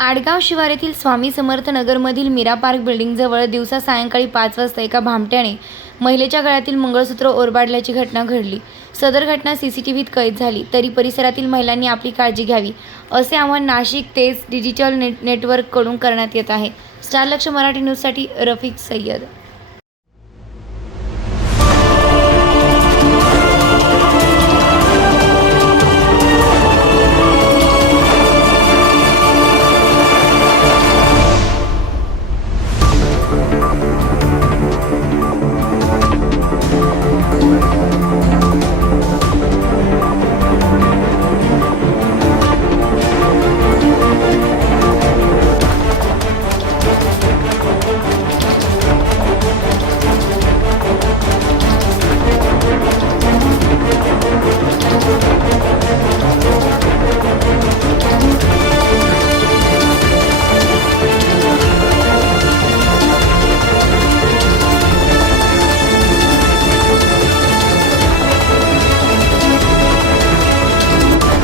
आडगाव शिवारातील स्वामी समर्थ नगरमधील मीरा पार्क बिल्डिंगजवळ दिवसा सायंकाळी 5 वाजता एका भामट्याने महिलेच्या गळ्यातील मंगळसूत्र ओरबाडल्याची घटना घडली। सदर घटना सीसीटीव्हीत कैद झाली। तरी परिसरातील महिलांनी आपली काळजी घ्यावी असे आवाहन नाशिक तेज डिजिटल नेटवर्ककडून करण्यात येत आहे। स्टार लक्ष मराठी न्यूजसाठी रफिक सय्यद।